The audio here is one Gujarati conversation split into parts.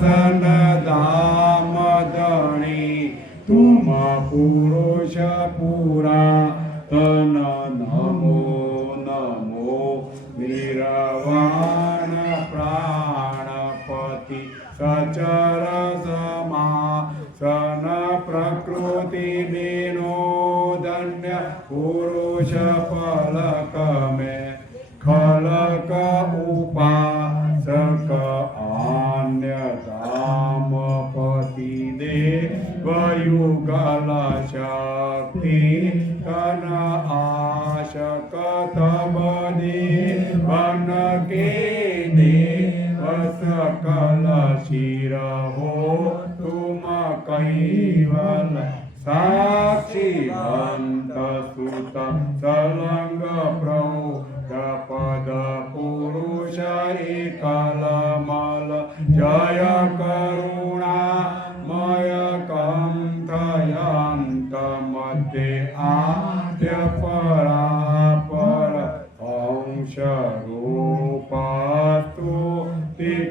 सन धाम धणी तुम पुरुष पुरा तन नमो नमो वीरवाण प्राणपति सचर समा सन प्रकृति विनोदन्य पुरुष पलक में खलक उपासक आन्यतामपति देवयुगल शक्ति कन आशक तब देवन के देव सकल शिर हो तुम कैवल साक्षीवंत सुत सलंग प्रौढ़ पद पुरुष एकलमल जय करुणामय कंथयंत मध्ये आद्य परापर अंश रूपस्तु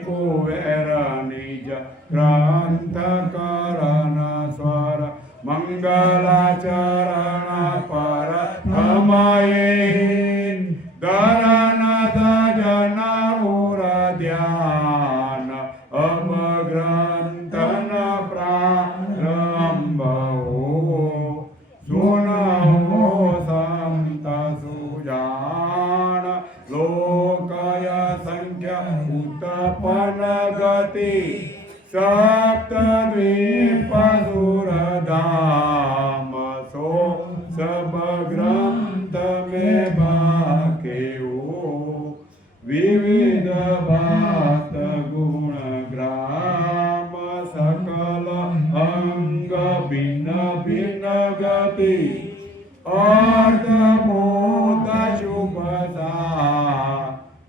कुबेर निज ग्रंथ करण स्वर मंगलाचरण पर थमये दरन दजन उर ध्यान अब ग्रंथन प्रारंभ हो सुनो संत सुजान लोकय संख्य उत्पन्न गति सप्तद्वीप सुरधाम सो सब ग्रंथ में बाके विविध बात गुण ग्राम सकल अंग भिन्न भिन्न गति अर्ध मोद शुभ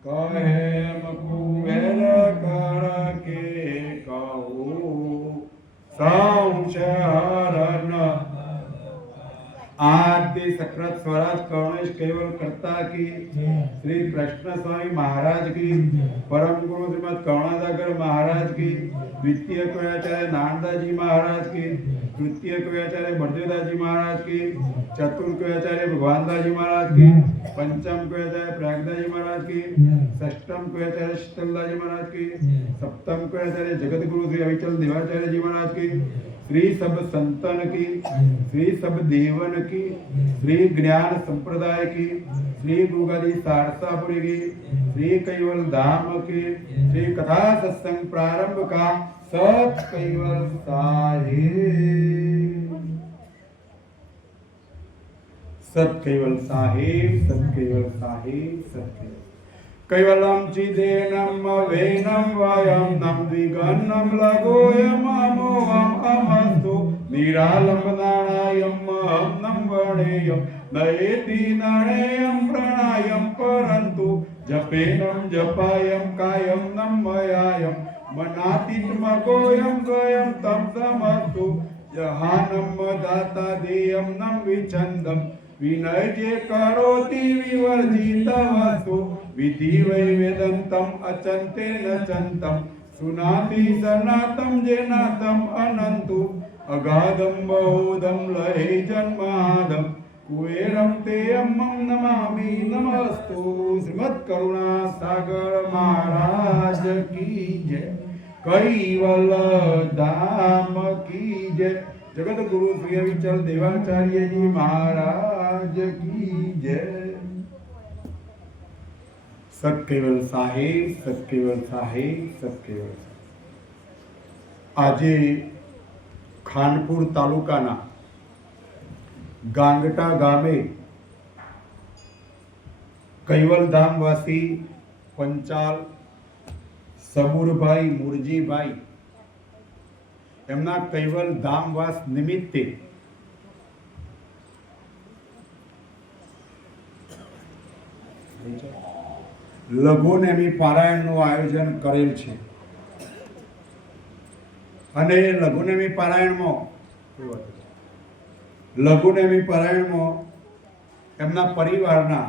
कहेम कुबेर कर के कहू संशरण आदि सकृत स्वराज करुणेश केवल करता की श्री कृष्ण स्वामी महाराज की परम गुरु श्रीमद करुणासागर महाराज की द्वितीय कोयाचार्य नानदा जी महाराज की तृतीय कोयाचार्य बलदेवदास जी महाराज की चतुर्थ कोयाचार्य भगवानदास जी महाराज की पंचम कोयाचार्य प्रयागदास जी महाराज की षष्टम कोयाचार्य शीतलदास जी महाराज की सप्तम कोयाचार्य जगत गुरु श्री अविचल देवाचार्य जी महाराज की श्री सब संतन की श्री सब देवन की श्री ज्ञान संप्रदाय की श्री गुरुगादी सारसापुरी की श्री कैवल धाम की श्री कथा सत्संग प्रारंभ का सत कैवल साहिब सत कैवल साहिब सत कैवल साहिब सत कैवल कैवलम चिदेनम वेनम वयम नम द्विगन्नम लगोयम अमोहम अमस्तु निरालंबनायम नम वणेयम नयेति नणेयम प्रणायम परंतु जपेनम जपायम कायम नम मयायम मनातित्मकोयम गयम तम समस्तु जहानम दाता देयम नम विचंदम विनय जे करोति विवर्जित वस्तु विधि वै वेदंतम अचंते न चंतम सुनाति सनातम जेनातम अनंतु अगाधम बहुदम लहे जन्मादम कुएरम तेयम नमामि नमस्तु श्रीमद् करुणा सागर महाराज की जय कैवल धाम की जय जगत गुरु श्री अविचल देवाचार्य जी महाराज की जय सत केवल साहेब सत केवल साहेब सत केवल આજે ખાનપુર તાલુકાના ગાંગટા ગામે કૈવલધામવાસી પંચાલ સબુરભાઈ મુરજીભાઈ એમના કૈવલ ધામવાસ નિમિત્તે લઘુનેમી પારાયણનું આયોજન કરેલ છે અને લઘુનેમી પારાયણમાં એમના પરિવારના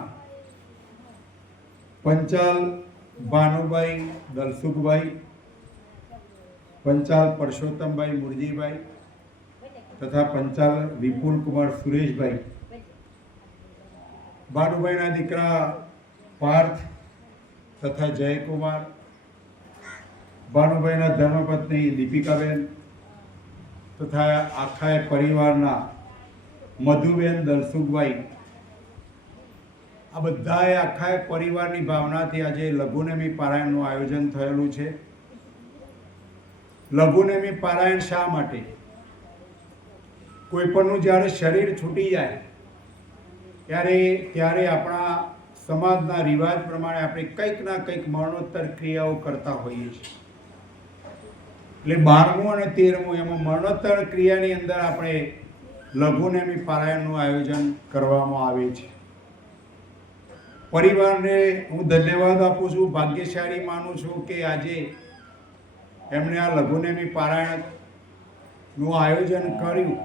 પંચાલ ભાનુભાઈ દલસુખભાઈ પંચાલ પરસોત્તમભાઈ મુરજીભાઈ તથા પંચાલ વિપુલ કુમાર સુરેશભાઈ, ભાનુભાઈના દીકરા પાર્થ તથા જયકુમાર, ભાનુભાઈના ધર્મપત્ની દીપિકાબેન તથા આખા પરિવારના મધુબેન દલસુખભાઈ, આ બધાએ આખા પરિવારની ભાવનાથી આજે લઘુનેમી પારાયણનું આયોજન થયેલું છે. લઘુનેમી પારાયણ શા માટે? કોઈ પણનું જ્યારે શરીર છૂટી જાય ત્યારે આપણા સમાજના રિવાજ પ્રમાણે આપણે કંઈક ના કંઈક મરણોત્તર ક્રિયાઓ કરતા હોઈએ છીએ. એટલે 12મું અને 13મું એમાં મરણોત્તર ક્રિયાની અંદર આપણે લઘુનેમી પારાયણનું આયોજન કરવામાં આવે છે. પરિવારને હું ધન્યવાદ આપું છું, ભાગ્યશાળી માનું છું કે આજે એમણે આ લઘુનેમી પારાયણનું આયોજન કર્યું.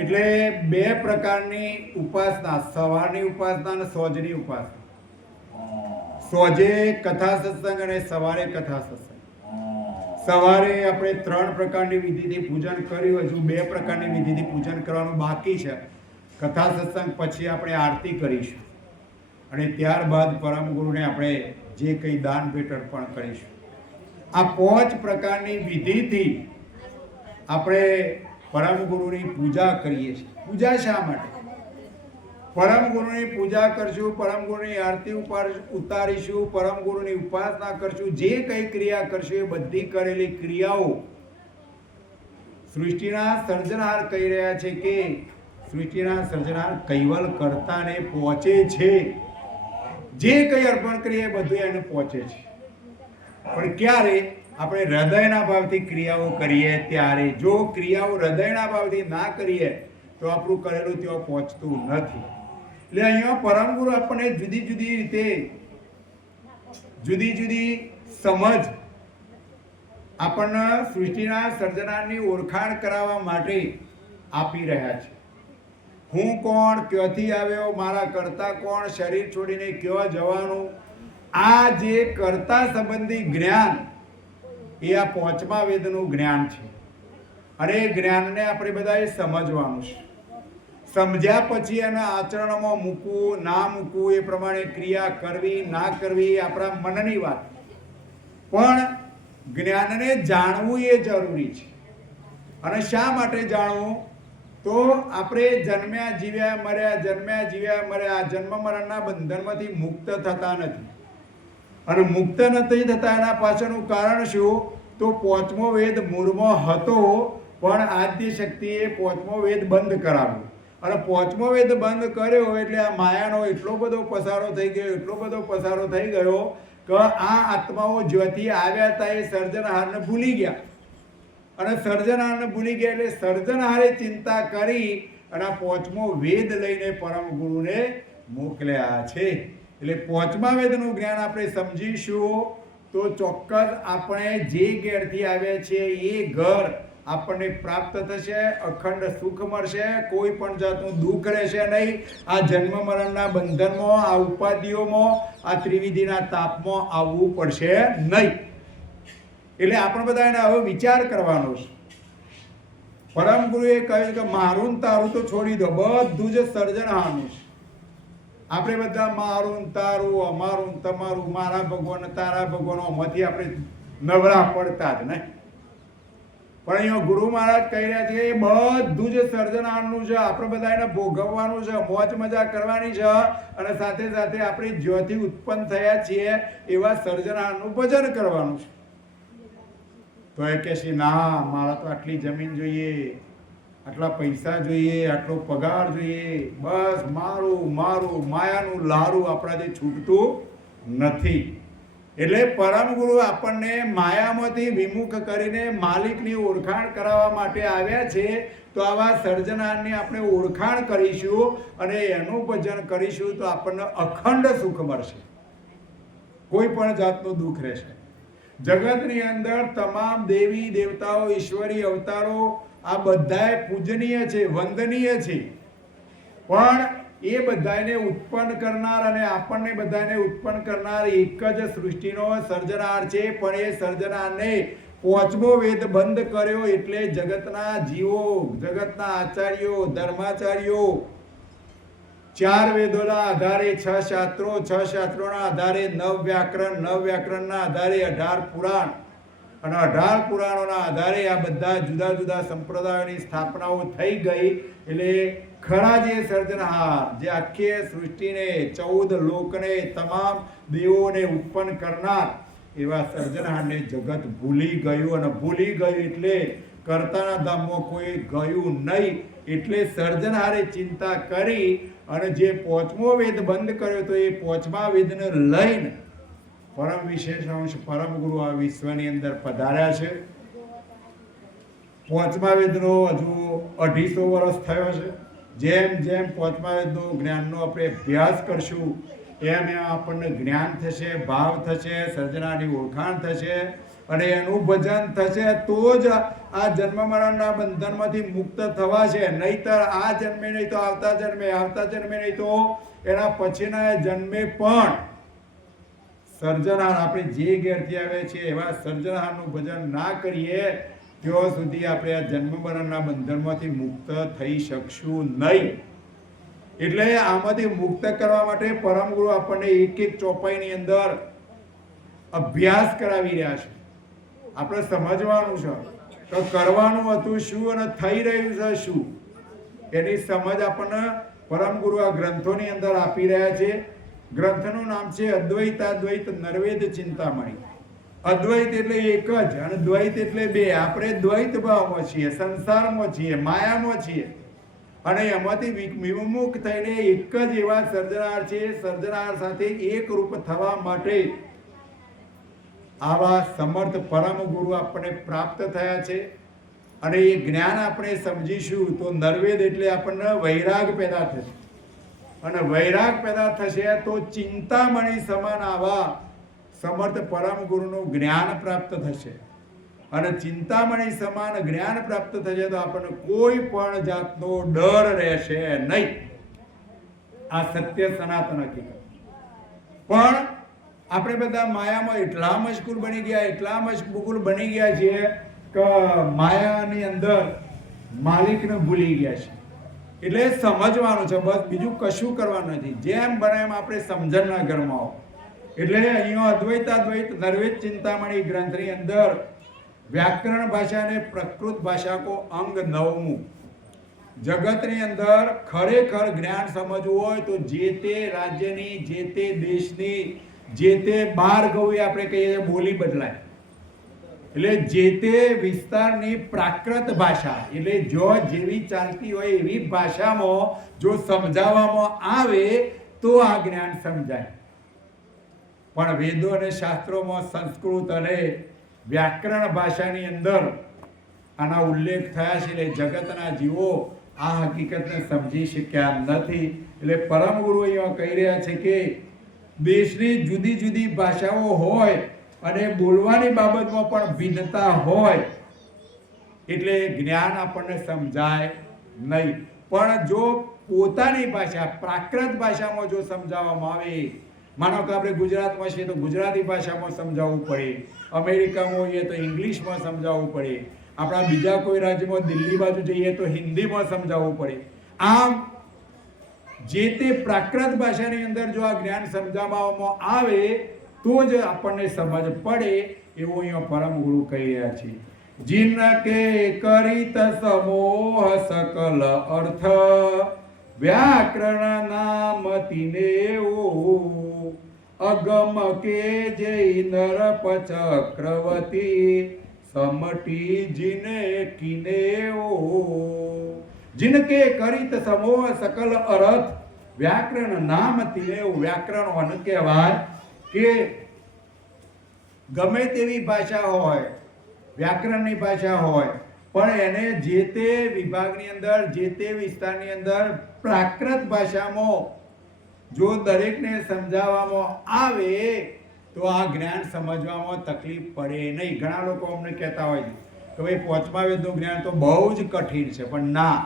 એટલે 2 પ્રકારની ઉપાસના, સવારની ઉપાસના અને સોજની ઉપાસના. સોજે કથા સત્સંગ અને સવારે કથા સત્સંગ. સવારે આપણે 3 પ્રકારની વિધિથી પૂજન કર્યું, હજુ 2 પ્રકારની વિધિથી પૂજન કરવાનું બાકી છે. કથા સત્સંગ પછી આપણે આરતી કરીશું અને ત્યારબાદ પરમ ગુરુને આપણે જે કંઈ દાન ભેટ અર્પણ કરીશું. આ 5 પ્રકારની વિધિથી આપણે પરમ ગુરુની પૂજા કરીએ છીએ. પૂજા શા માટે? પરમ ગુરુની પૂજા કરશું, પરમ ગુરુની આરતી ઉતારીશું, પરમ ગુરુની ઉપાસના કરશું, જે કંઈ ક્રિયા કરશું એ બધી કરેલી ક્રિયાઓ સૃષ્ટિના સર્જનહાર કહી રહ્યા છે કે સૃષ્ટિના સર્જનહાર કૈવલ કર્તાને પહોંચે છે. જે કંઈ અર્પણ કરીએ બધું એને પહોંચે છે. પણ ક્યારે? આપણે હૃદયના ભાવથી ક્રિયાઓ કરીએ ત્યારે. જો ક્રિયાઓ હૃદયના ભાવથી ના કરીએ તો આપણું કરેલું ત્યાં પહોંચતું નથી. એટલે અહીંયા પરમ ગુરુ આપણને જુદી જુદી રીતે જુદી જુદી સમજ આપણને સૃષ્ટિના સર્જનારની ઓળખાણ કરાવવા માટે આપી રહ્યા છે. હું કોણ, ક્યાંથી આવ્યો, મારા કર્તા કોણ, શરીર છોડીને ક્યાં જવાનું, આ જે કર્તા સંબંધી જ્ઞાન એ આ 5મા વેદનું જ્ઞાન છે. અને એ જ્ઞાનને આપણે બધાએ સમજવાનું છે. સમજ્યા પછી એના આચરણમાં મૂકવું ના મૂકવું, એ પ્રમાણે ક્રિયા કરવી ના કરવી એ આપણા મનની વાત. પણ જ્ઞાનને જાણવું એ જરૂરી છે. અને શા માટે જાણવું? તો આપણે જન્મ્યા જીવ્યા મર્યા, જન્મ્યા જીવ્યા મર્યા, આ જન્મ મરણના બંધનમાંથી મુક્ત થતા નથી. અને મુક્ત નથી થતા એના પાછળનું કારણ શું? તો 5મો વેદ મૂળમાં હતો, પણ આદ્ય શક્તિએ 5મો વેદ બંધ કરાવ્યો. અને 5મો વેદ બંધ કર્યો એટલે આ માયાનો એટલો બધો પસારો થઈ ગયો, એટલો બધો પસારો થઈ ગયો કે આ આત્માઓ જ્યાંથી આવ્યા હતા એ સર્જનહારને ભૂલી ગયા. અને સર્જનહારને ભૂલી ગયા એટલે સર્જનહારે ચિંતા કરી અને આ 5મો વેદ લઈને પરમ ગુરુને મોકલ્યા છે. એટલે 5મા વેદનું જ્ઞાન આપણે સમજીશું તો ચોક્કસ આપણે જે ઘેરથી આવ્યા છે એ ઘર આપણને પ્રાપ્ત થશે, અખંડ સુખ મળશે, કોઈ પણ જાતનું દુઃખ રહેશે નહીં. આ જન્મ મરણના બંધનમાં, આ ઉપાધિઓમાં, આ ત્રિવિધિના તાપમાં આવવું પડશે નહીં. એટલે આપણે બધા એને હવે વિચાર કરવાનો છે. પરમ ગુરુએ કહ્યું કે મારું ને તારું તો છોડી દો, બધું જ સર્જનહારનું છે. આપણે બધા મારું તારું, અમારું તમારું, મારા ભગવાન તારા ભગવાન, આમાંથી આપણે નવરા પડતા જ નહીં. પણ અહીંયા ગુરુ મહારાજ કહી રહ્યા છે એ બધું જ સર્જનહારનું છે. આપણે બધા એને ભોગવવાનું છે, મોજ મજા કરવાની છે. અને સાથે સાથે આપણે જ્યાંથી ઉત્પન્ન થયા છીએ એવા સર્જનહારનું ભજન કરવાનું છે. તો એ કહે છે ના, મારા તો આટલી જમીન જોઈએ, આટલા પૈસા જોઈએ, આટલો પગાર જોઈએ, બસ મારું મારું માયાનું લારું આપણાથી છૂટતું નથી. એટલે પરમ ગુરુ આપણને માયામાંથી વિમુખ કરીને માલિકની ઓળખાણ કરાવવા માટે આવ્યા છે. તો આવા સર્જનારની આપણે ઓળખાણ કરીશું અને એનું ભજન કરીશું તો આપણને અખંડ સુખ મળશે, કોઈ પણ જાતનું દુઃખ રહેશે. જગતની અંદર તમામ દેવી દેવતાઓ, ઈશ્વરી અવતારો આ બધાય પૂજનીય છે, વંદનીય છે. પણ એ બધાને ઉત્પન્ન કરનાર અને આપણને બધાને ઉત્પન્ન કરનાર એક જ સૃષ્ટિનો સર્જનાર છે. પણ એ સર્જનારને પાંચમો વેદ બંધ કર્યો એટલે જગતના જીવો, જગતના આચાર્યો, ધર્માચાર્યો 4 વેદોના આધારે 6 શાસ્ત્રો, 6 શાસ્ત્રોના આધારે 9 વ્યાકરણ, 9 વ્યાકરણના આધારે 18 પુરાણ અને 18 પુરાણોના આધારે આ બધા જુદા જુદા સંપ્રદાયોની સ્થાપનાઓ થઈ ગઈ. એટલે ખરા જે સર્જનહાર, જે આખી સૃષ્ટિને 14 લોકને તમામ દેવોને ઉત્પન્ન કરનાર એવા સર્જનહારને જગત ભૂલી ગયું. અને ભૂલી ગયું એટલે કર્તાના ધામમાં કોઈ ગયું નહીં. એટલે સર્જનહારે ચિંતા કરી અને જે 5મો વેદ બંધ કર્યો તો એ 5મા વેદને લઈને પરમ વિશેષ અંશ પરમ ગુરુ આ વિશ્વની અંદર પધાર્યા છે. 5મા વેદનો હજુ 250 વર્ષ થયો છે. જેમ જેમ 5મા વેદનો જ્ઞાનનો આપણે અભ્યાસ કરશું એમ એમ આપણને જ્ઞાન થશે, ભાવ થશે, સર્જનાની ઓળખાણ થશે અને એનું ભજન થશે તો જ આ જન્મ મરણના બંધનમાંથી મુક્ત થવા છે. નહીતર આ જન્મે નહીં તો આવતા જન્મે, આવતા જન્મે નહીં તો એના પછીના જન્મે પણ સર્જનહાર આપણે જે ઘેરથી આવે છે એવા સર્જનહારનું ભજન ના કરીએ ત્યાં સુધી આપણે આ જન્મ મરણના બંધનમાંથી મુક્ત થઈ શકશું નહીં. એટલે આમાંથી મુક્ત કરવા માટે પરમ ગુરુ આપણને એક એક ચોપાઈની અંદર અભ્યાસ કરાવી રહ્યા છે. આપણે સમજવાનું છે તો કરવાનું હતું શું અને થઈ રહ્યું છે શું એની સમજ આપણને પરમ ગુરુ આ ગ્રંથોની અંદર આપી રહ્યા છે. ગ્રંથનું નામ છે અદ્વૈતાદ્વૈત નરવેદ ચિંતામણી. અદ્વૈત એટલે એક જ અને દ્વૈત એટલે બે. આપણે દ્વૈત ભાવમાં છીએ, સંસારમાં છીએ, માયામાં છીએ અને એમાંથી વિમુખ થઈને એક જ એવા સર્જનાર છે. સર્જનાર સાથે એક રૂપ થવા માટે આવા સમર્થ પરમ ગુરુ આપણને પ્રાપ્ત થયા છે. અને એ જ્ઞાન આપણે સમજીશું તો નરવેદ એટલે આપણને વૈરાગ પેદા થશે અને વૈરાગ પેદા થશે તો ચિંતામણી સમાન આવા સમર્થ પરમ ગુરુનું જ્ઞાન પ્રાપ્ત થશે. અને ચિંતામણી સમાન જ્ઞાન પ્રાપ્ત થશે તો આપણને કોઈ પણ જાતનો ડર રહેશે નહીં. આ સત્ય સનાતન હકીકત. પણ આપણે બધા માયામાં એટલા મશગુલ બની ગયા, એટલા મશગુલ બની ગયા છીએ કે માયાની અંદર માલિકને ભૂલી ગયા છે. એટલે સમજવાનું છે, બસ બીજું કશું કરવાનું નથી. જેમ બને એમ આપણે સમજણના ઘરમાં આવો. એટલે અહીંયા અદ્વૈતાદ્વૈત નરવેદ ચિંતામણી ગ્રંથની અંદર વ્યાકરણ ભાષા અને પ્રકૃત ભાષા કો અંગ 9મું. જગતની અંદર ખરેખર જ્ઞાન સમજવું હોય તો જે તે રાજ્યની, જે તે દેશની, જે તે 12 ગૌએ આપણે કહીએ બોલી બદલાય. એટલે જે તે વિસ્તારની પ્રાકૃત ભાષા એટલે જો જેવી ચાલતી હોય એવી ભાષામાં જો સમજાવવામાં આવે તો આ જ્ઞાન સમજાય. પણ વેદો અને શાસ્ત્રોમાં સંસ્કૃત અને વ્યાકરણ ભાષાની અંદર આના ઉલ્લેખ થયા છે. એટલે જગતના જીવો આ હકીકતને સમજી શક્યા નથી. એટલે પરમ ગુરુ અહીંયા કહી રહ્યા છે કે દેશની જુદી જુદી ભાષાઓ હોય અને બોલવાની બાબતમાં પણ ભિન્નતા હોય એટલે જ્ઞાન આપણને સમજાય નહીં. પણ જો પોતાની ભાષા પ્રાકૃત ભાષામાં જો સમજાવવામાં આવે, માનો કે આપણે ગુજરાતમાં છીએ તો ગુજરાતી ભાષામાં સમજાવવું પડે, અમેરિકામાં હોઈએ તો ઇંગ્લિશમાં સમજાવવું પડે, આપણા બીજા કોઈ રાજ્યમાં દિલ્હી બાજુ જઈએ તો હિન્દીમાં સમજાવવું પડે. આમ જે તે પ્રાકૃત ભાષાની અંદર જો આ જ્ઞાન સમજાવવામાં આવે તો જ આપણને સમજ પડે એવું અહીંયા પરમ ગુરુ કહી રહ્યા છે. જીન કે કરીત સમોહ સકલ અર્થ વ્યાકરણ નામ તિનેવો અગમ કે જય નરપ ચક્રવતી સમટી જીને કિનેવો. જીન કે કરીત સમોહ સકલ અર્થ વ્યાકરણ નામ તિનેવો. વ્યાકરણ વન કહેવાય કે ગમે તેવી ભાષા હોય, વ્યાકરણની ભાષા હોય, પણ એને જે તે વિભાગની અંદર, જે તે વિસ્તારની અંદર પ્રાકૃત ભાષામાં જો દરેકને સમજાવવામાં આવે તો આ જ્ઞાન સમજવામાં તકલીફ પડે નહીં. ઘણા લોકો અમને કહેતા હોય છે કે ભાઈ 5મા વેદનું જ્ઞાન તો બહુ જ કઠિન છે. પણ ના,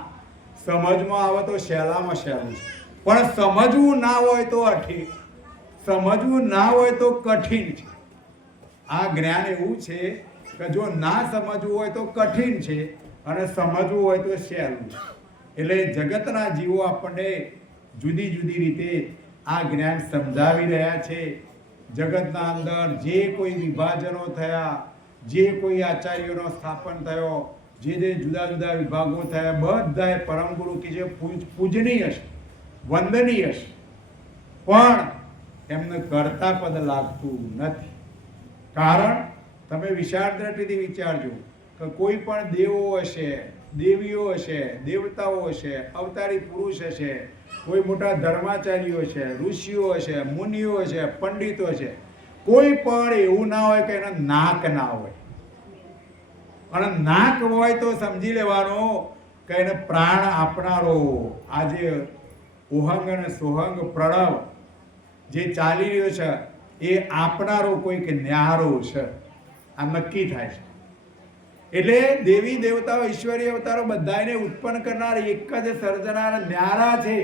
સમજમાં આવે તો સહેલામાં સહેલું છે. પણ સમજવું ના હોય તો સમજવું ના હોય તો કઠિન છે. આ જ્ઞાન એવું છે કે જો ના સમજવું હોય તો કઠિન છે અને સમજવું હોય તો સહેલું છે. એટલે જગતના જીવો આપણને જુદી જુદી રીતે આ જ્ઞાન સમજાવી રહ્યા છે. જગતના અંદર જે કોઈ વિભાજનો થયા, જે કોઈ આચાર્યોનો સ્થાપન થયો, જે જુદા જુદા વિભાગો થયા, બધાએ પરમ ગુરુ કે જે પૂજનીય છે, વંદનીય છે, પણ એમને કર્તા પદ લાગતું નથી. કારણ તમે વિશાળ દ્રષ્ટિથી વિચારજો કે કોઈ પણ દેવો હશે, દેવીઓ હશે, દેવતાઓ હશે, અવતારી પુરુષ હશે, કોઈ મોટા ધર્માચાર્યો છે, ઋષિઓ હશે, મુનિઓ હશે, પંડિતો હશે, કોઈ પણ એવું ના હોય કે એના નાક ના હોય. અને નાક હોય તો સમજી લેવાનું કે એને પ્રાણ આપનારો આજે ઓહંગ અને સોહંગ પ્રણવ જે ચાલી રહ્યો છે એ આપનારો કોઈક ન્યારો છે, આ નક્કી થાય છે. એટલે દેવી દેવતાઓ, ઈશ્વરીય અવતારો બધાને ઉત્પન્ન કરનાર એક જ સર્જનાર ન્યારા છે.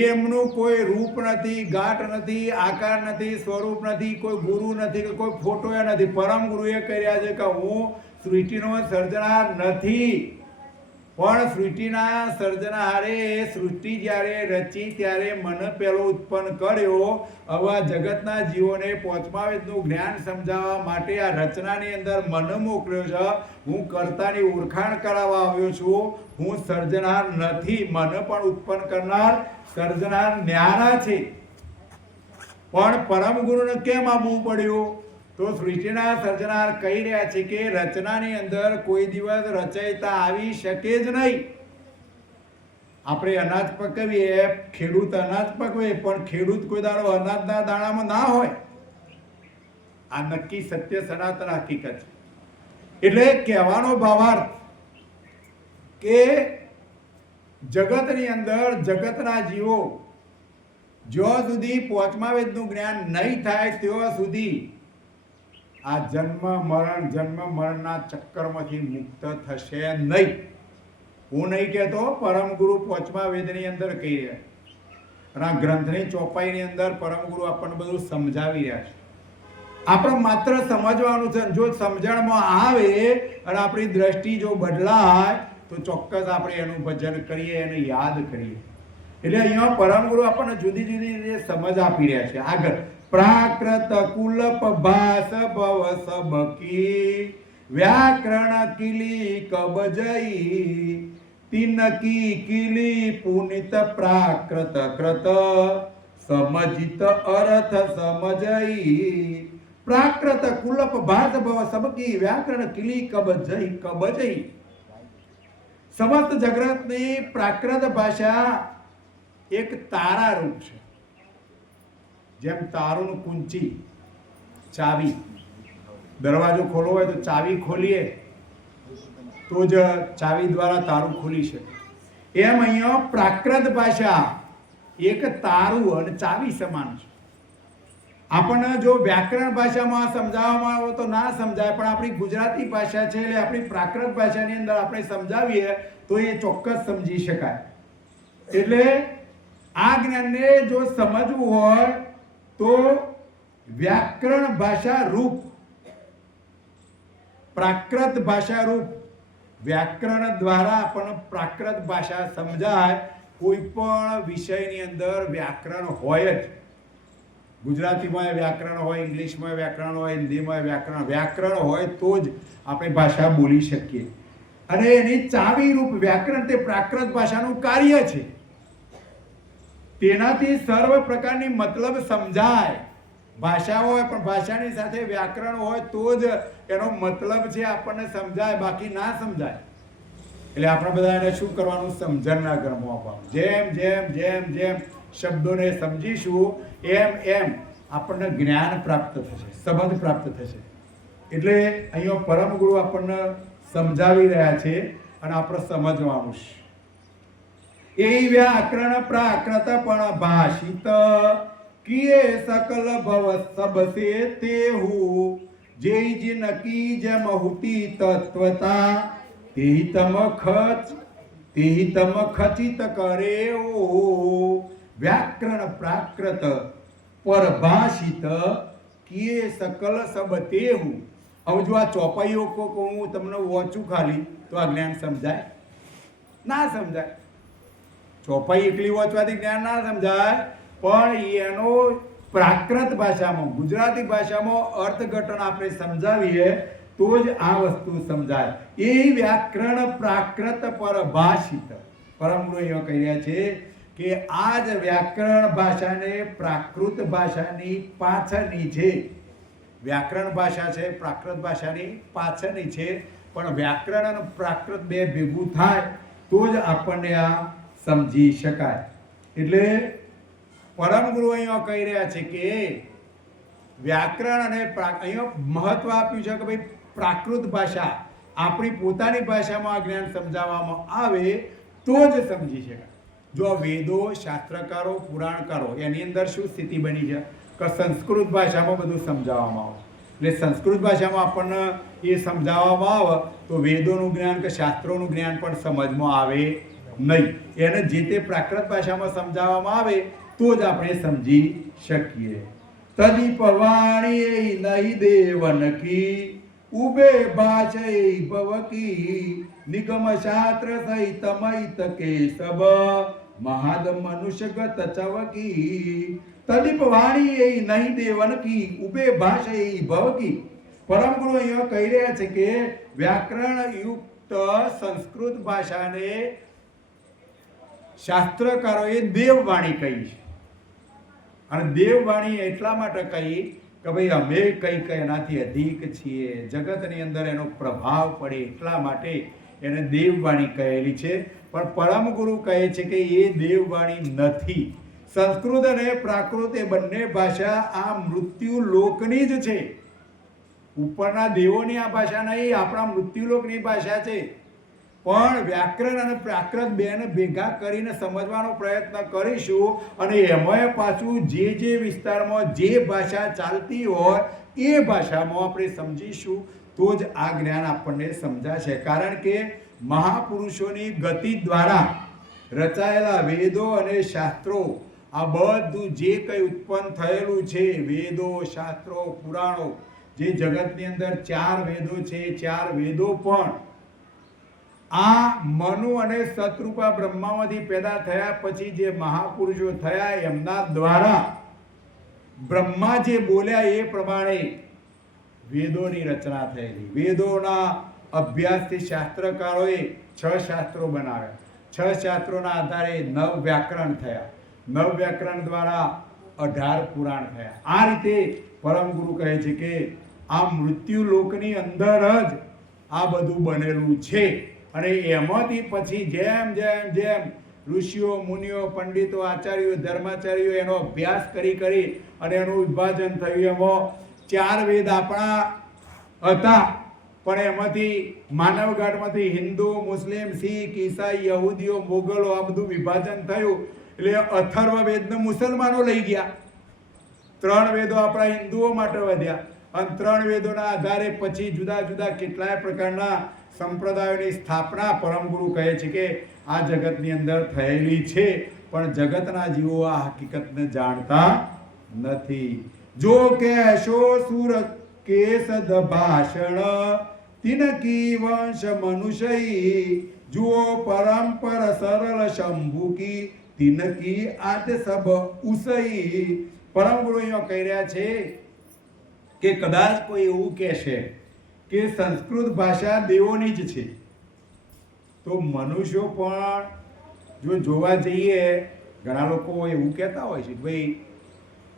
એમનું કોઈ રૂપ નથી, ગાંઠ નથી, આકાર નથી, સ્વરૂપ નથી, કોઈ ગુરુ નથી કે કોઈ ફોટો નથી. પરમ ગુરુએ કર્યા છે કે હું સૃષ્ટિનો સર્જનાર નથી, પણ સૃષ્ટિના સર્જનારે સૃષ્ટિ જ્યારે રચી ત્યારે મને પહેલો ઉત્પન્ન કર્યો. આવા જગતના જીવોને પાંચમા વેદનું જ્ઞાન સમજાવવા માટે આ રચનાની અંદર મને મોકલ્યો છે. હું કર્તાની ઓળખાણ કરાવવા આવ્યો છું. હું સર્જનાર નથી, મને પણ ઉત્પન્ન કરનાર સર્જનાર ન્યારા છે. પણ પરમ ગુરુને કેમ આવવું પડ્યું? તો સૃષ્ટિના સર્જનાર કહી રહ્યા છે કે રચનાની અંદર કોઈ દિવસ રચયિતા આવી શકે જ નહીં. આપણે અનાજ પકવીએ, ખેડૂત અનાજ પકવે, પણ ખેડૂત કોઈ દાડો અનાજના દાણામાં ના હોય. આ નક્કી સત્ય સનાતન હકીકત છે. એટલે કહેવાનો ભાવાર્થ કે જગતની અંદર જગતના જીવો જ્યાં સુધી પાંચમા વેદનું જ્ઞાન નહીં થાય ત્યાં સુધી આ જન્મ મરણના ચક્કરમાંથી મુક્ત થશે નહીં. હું નહીં કહેતો, પરમ ગુરુ પાંચમા વેદની અંદર કહી રહ્યા છે અને આ ગ્રંથની ચોપાઈની અંદર પરમ ગુરુ આપણને બધું સમજાવી રહ્યા છે. આપણે માત્ર સમજવાનું છે. જો સમજણમાં આવે અને આપણી દ્રષ્ટિ જો બદલાય તો ચોક્કસ આપણે એનું ભજન કરીએ, એને યાદ કરીએ. એટલે અહીંયા પરમ ગુરુ આપણને જુદી જુદી રીતે સમજ આપી રહ્યા છે. આગળ પ્રાકૃત કુલપ ભાસ ભવ સબકી વ્યાકરણ કિલી કબજઈ તિનકી કિલી પુનિત પ્રાકૃત કૃત સમજિત અર્થ સમજઈ. પ્રાકૃત કુલપ ભાસ ભવ સબકી વ્યાકરણ કિલી કબજઈ. સમસ્ત જગતની પ્રાકૃત ભાષા એક તારા રૂપ છે. જેમ તારોનું કુંચી, ચાવી, દરવાજો ખોલવો હોય તો ચાવી ખોલીએ તો જ ચાવી દ્વારા તારું ખુલી શકે. એમ અહીંયા પ્રાકૃત ભાષા એક તારું અને ચાવી સમાન છે. આપણને જો વ્યાકરણ ભાષામાં સમજાવવામાં આવે તો ના સમજાય, પણ આપણી ગુજરાતી ભાષા છે એટલે આપણી પ્રાકૃત ભાષાની અંદર આપણે સમજાવીએ તો એ ચોક્કસ સમજી શકાય. એટલે આ જ્ઞાનને જો સમજવું હોય તો વ્યાકરણ ભાષા રૂપ, પ્રાકૃત ભાષા રૂપ, વ્યાકરણ દ્વારા આપણને પ્રાકૃત ભાષા સમજાય. કોઈ પણ વિષયની અંદર વ્યાકરણ હોય જ. ગુજરાતીમાં વ્યાકરણ હોય, ઇંગ્લિશમાં વ્યાકરણ હોય, હિન્દીમાં વ્યાકરણ હોય તો જ આપણે ભાષા બોલી શકીએ. અને એની ચાવી રૂપ વ્યાકરણ તે પ્રાકૃત ભાષાનું કાર્ય છે. તેનાથી સર્વ પ્રકારની મતલબ સમજાય. ભાષા હોય પણ ભાષાની સાથે વ્યાકરણ હોય તો જ એનો મતલબ છે આપણને સમજાય, બાકી ના સમજાય. એટલે આપણે બધા એને શું કરવાનું? સમજણના કર્મો આપવાનું. જેમ જેમ જેમ જેમ શબ્દોને સમજીશું એમ એમ આપણને જ્ઞાન પ્રાપ્ત થશે, સંબંધ પ્રાપ્ત થશે. એટલે અહીંયા પરમ ગુરુ આપણને સમજાવી રહ્યા છે અને આપણે સમજવાનું છે. એ વ્યાકરણ પ્રાકૃત પણ ભાષિત કિએ સકલ ભવ સબસે તેહુ જેઈ જ નકી જેમ હુતી તત્વતા તેહી તમ ખચિત કરે. ઓ વ્યાકરણ પ્રાકૃત પરભાષિત કિએ સકલ સબ તેહુ હવે જો આ ચોપાઈઓ હું તમને વાંચું ખાલી તો આ જ્ઞાન સમજાય? ના સમજાય. ચોપાઈ એકલી વાંચવાથી જ્ઞાન ના સમજાય, પણ એનો પ્રાકૃત ભાષામાં, ગુજરાતી ભાષામાં અર્થઘટન આપણે સમજાવીએ તો જ આ વસ્તુ સમજાય. એ વ્યાકરણ પ્રાકૃત પરભાષિત. પરમ ગુરુ એવા કહી રહ્યા છે કે આ જ વ્યાકરણ ભાષાને પ્રાકૃત ભાષાની પાછળની છે. વ્યાકરણ ભાષા છે પ્રાકૃત ભાષાની પાછળની છે, પણ વ્યાકરણ અને પ્રાકૃત બે ભેગું થાય તો જ આપણને આ સમજી શકાય. એટલે પરમ ગુરુ અહીંયા કહી રહ્યા છે કે વ્યાકરણ અને અહીંયા મહત્વ આપ્યું છે કે ભાઈ પ્રાકૃત ભાષા, આપણી પોતાની ભાષામાં આ જ્ઞાન સમજાવવામાં આવે તો જ સમજી શકાય. જો વેદો, શાસ્ત્રકારો, પુરાણકારો એની અંદર શું સ્થિતિ બની છે કે સંસ્કૃત ભાષામાં બધું સમજાવવામાં આવે. એટલે સંસ્કૃત ભાષામાં આપણને એ સમજાવવામાં આવે તો વેદોનું જ્ઞાન કે શાસ્ત્રોનું જ્ઞાન પણ સમજમાં આવે નહીં. એને જે તે પ્રાકૃત ભાષામાં સમજાવવામાં આવે તો જ આપણે સમજી શકીએ. તદીપ વાણી નહીં દેવન કી ઉબે ભાષે ભવકી નિગમ શાસ્ત્ર સહિત મહિત કેશવ મહાદ મનુષ્યગત ચવકી. તદીપ વાણી એ નહીં દેવન કી ઉબે ભાષે ભવકી. પરમ ગુરુ અહીંયા કહી રહ્યા છે કે વ્યાકરણ યુક્ત સંસ્કૃત ભાષાને શાસ્ત્રકારોએ દેવવાણી કહી છે. અને દેવવાણી એટલા માટે કહી કે ભાઈ અમે કંઈક એનાથી અધિક છીએ, જગતની અંદર એનો પ્રભાવ પડે એટલા માટે એને દેવવાણી કહેલી છે. પણ પરમ ગુરુ કહે છે કે એ દેવવાણી નથી. સંસ્કૃત અને પ્રાકૃત એ બંને ભાષા આ મૃત્યુ લોકની જ છે. ઉપરના દેવોની આ ભાષા નહીં, આપણા મૃત્યુલોકની ભાષા છે. પણ વ્યાકરણ અને પ્રાકૃત બેને ભેગા કરીને સમજવાનો પ્રયત્ન કરીશું, અને એમાં પાછું જે જે વિસ્તારમાં જે ભાષા ચાલતી હોય એ ભાષામાં આપણે સમજીશું તો જ આ જ્ઞાન આપણને સમજાશે. કારણ કે મહાપુરુષોની ગતિ દ્વારા રચાયેલા વેદો અને શાસ્ત્રો, આ બધું જે કંઈ ઉત્પન્ન થયેલું છે, વેદો, શાસ્ત્રો, પુરાણો, જે જગતની અંદર 4 વેદો છે, 4 વેદો પણ આ મનુ અને સતરૂપા બ્રહ્મામાંથી પેદા થયા પછી જે મહાપુરુષો થયા એમના દ્વારા બ્રહ્મા જે બોલ્યા એ પ્રમાણે વેદોની રચના થયેલી. વેદોના અભ્યાસથી શાસ્ત્રકારોએ 6 શાસ્ત્રો બનાવ્યા. 6 શાસ્ત્રોના આધારે 9 વ્યાકરણ થયા. 9 વ્યાકરણ દ્વારા 18 પુરાણ થયા. આ રીતે પરમ ગુરુ કહે છે કે આ મૃત્યુ લોકની અંદર જ આ બધું બનેલું છે. અને એમાંથી પછી જેમ જેમ જેમ ઋષિઓ, મુનિઓ, પંડિતો, આચાર્યો, ધર્માચાર્યો એનો અભ્યાસ કરી અને એનું વિભાજન થયું. એમાં 4 વેદ આપણા હતા, પણ એમાંથી માનવગાળમાંથી હિન્દુ, મુસ્લિમ, શીખ, ઈસાઈ, યહૂદીઓ, મોગલો આ બધું વિભાજન થયું. એટલે અથર્વ વેદને મુસલમાનો લઈ ગયા. 3 વેદો આપણા હિન્દુઓ માટે વધ્યા. અને 3 વેદોના આધારે પછી જુદા જુદા કેટલાય પ્રકારના સંપ્રદાયોની સ્થાપના પરમ ગુરુ કહે છે કે આ જગતની અંદર થયેલી છે. પણ જગતના જીવો આ હકીકતને જાણતા નથી. જો કે શો સુર કેસદ ભાષણ તિનકી વંશ મનુષ્ય જુઓ પરંપર સરળ શંભુકી તિનકી આદ સબ ઉસઈ. પરમ ગુરુ અહીંયા કહી રહ્યા છે કે કદાચ કોઈ એવું કહેશે કે સંસ્કૃત ભાષા દેવોની જ છે, તો મનુષ્યો પણ જો જોવા જઈએ, ઘણા લોકો એવું કહેતા હોય છે કે ભાઈ